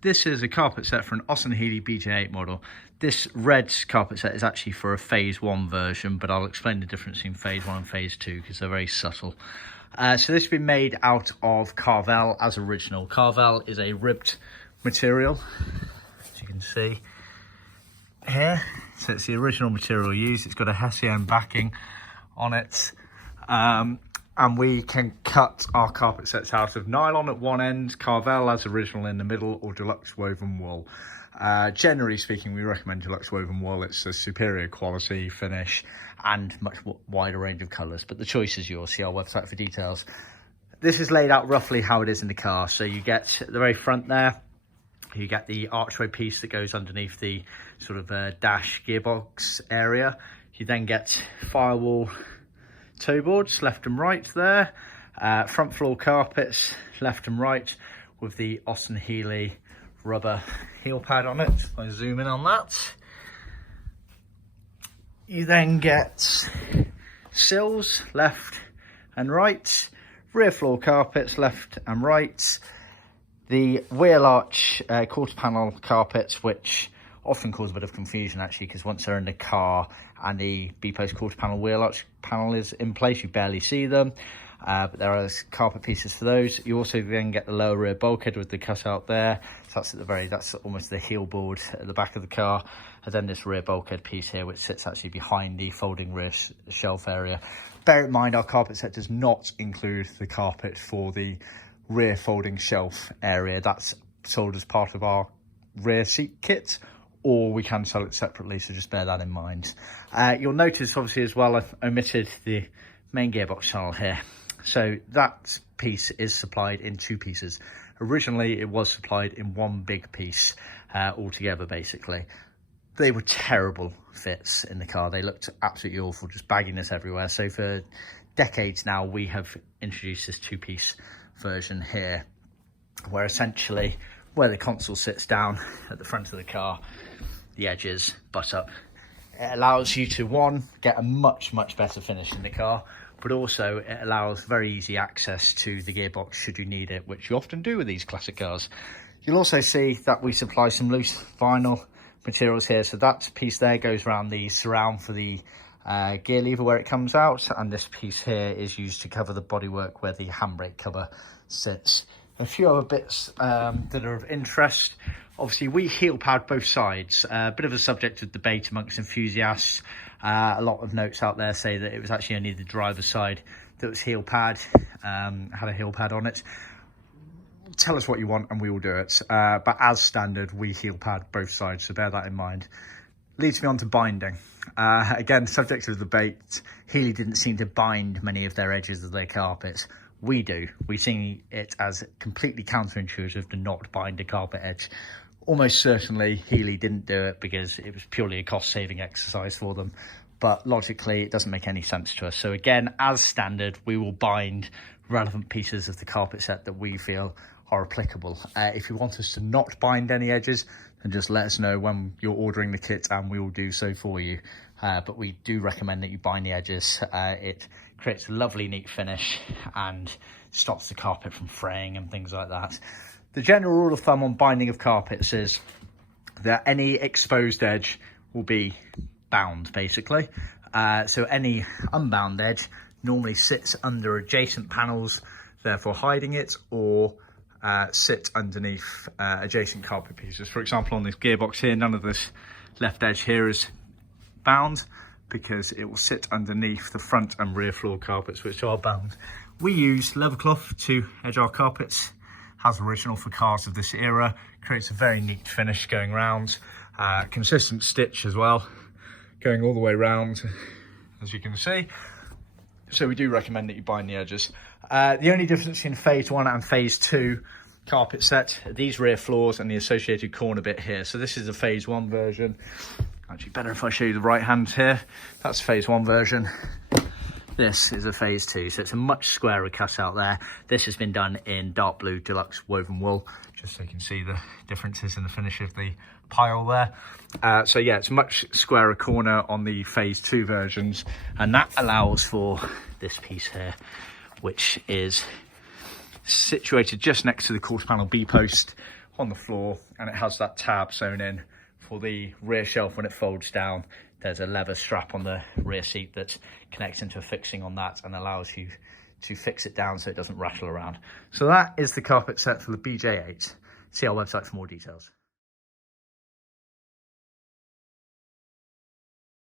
This is a carpet set for an Austin Healey BJ8 model. This red carpet set is actually for a phase 1 version, but I'll explain the difference between phase 1 and phase 2 because they're very subtle. So this has been made out of Karvel as original. Karvel is a ribbed material, as you can see here. So it's the original material used. It's got a Hessian backing on it. And we can cut our carpet sets out of nylon at one end, Karvel as original in the middle, or Deluxe woven wool. Generally speaking, we recommend Deluxe woven wool. It's a superior quality finish and much wider range of colours, but the choice is yours. See our website for details. This is laid out roughly how it is in the car. So you get at the very front there, you get the archway piece that goes underneath the sort of dash gearbox area. You then get firewall toe boards left and right there, front floor carpets left and right with the Austin Healey rubber heel pad on it. If I zoom in on that, you then get sills left and right, rear floor carpets left and right, the wheel arch quarter panel carpets, which often cause a bit of confusion actually, because once they're in the car and the B-post quarter panel wheel arch panel is in place, you barely see them, but there are carpet pieces for those. You also then get the lower rear bulkhead with the cutout there, so that's at the that's almost the heel board at the back of the car, and then this rear bulkhead piece here which sits actually behind the folding rear shelf area. Bear in mind, our carpet set does not include the carpet for the rear folding shelf area. That's sold as part of our rear seat kit, or we can sell it separately, so just bear that in mind. You'll notice obviously as well I've omitted the main gearbox channel here. So that piece is supplied in two pieces. Originally it was supplied in one big piece altogether basically. They were terrible fits in the car. They looked absolutely awful, just bagginess everywhere. So for decades now we have introduced this two-piece version here, where essentially where the console sits down at the front of the car, the edges butt up. It allows you to, one, get a much better finish in the car, but also it allows very easy access to the gearbox should you need it, which you often do with these classic cars. You'll also see that we supply some loose vinyl materials here. So that piece there goes around the surround for the gear lever where it comes out, and this piece here is used to cover the bodywork where the handbrake cover sits. A few other bits that are of interest. Obviously, we heel pad both sides. A bit of a subject of debate amongst enthusiasts. A lot of notes out there say that it was actually only the driver's side that was heel pad, had a heel pad on it. Tell us what you want and we will do it. But as standard, we heel pad both sides, so bear that in mind. Leads me on to binding. Again, subject of debate. Healey didn't seem to bind many of their edges of their carpets. We do. We see it as completely counterintuitive to not bind a carpet edge. Almost certainly Healey didn't do it because it was purely a cost-saving exercise for them. But logically, it doesn't make any sense to us. So again, as standard, we will bind relevant pieces of the carpet set that we feel are applicable. If you want us to not bind any edges, then just let us know when you're ordering the kit and we will do so for you. But we do recommend that you bind the edges. It creates a lovely neat finish and stops the carpet from fraying and things like that. The general rule of thumb on binding of carpets is that any exposed edge will be bound basically. So any unbound edge normally sits under adjacent panels, therefore hiding it, or sit underneath adjacent carpet pieces. For example, on this gearbox here, none of this left edge here is bound because it will sit underneath the front and rear floor carpets, which are bound. We use leather cloth to edge our carpets, as original for cars of this era. Creates a very neat finish going round, consistent stitch as well, going all the way round, as you can see. So we do recommend that you bind the edges. The only difference in phase 1 and phase 2 carpet set are these rear floors and the associated corner bit here. So this is a phase 1 version. Actually, better if I show you the right hand here. That's phase 1 version. This is a phase 2, so it's a much squarer cutout there. This has been done in dark blue Deluxe woven wool, just so you can see the differences in the finish of the pile there. So yeah, it's a much squarer corner on the phase 2 versions, and that allows for this piece here, which is situated just next to the quarter panel B post on the floor, and it has that tab sewn in for the rear shelf. When it folds down, there's a leather strap on the rear seat that connects into a fixing on that and allows you to fix it down so it doesn't rattle around. So that is the carpet set for the BJ8. See our website for more details.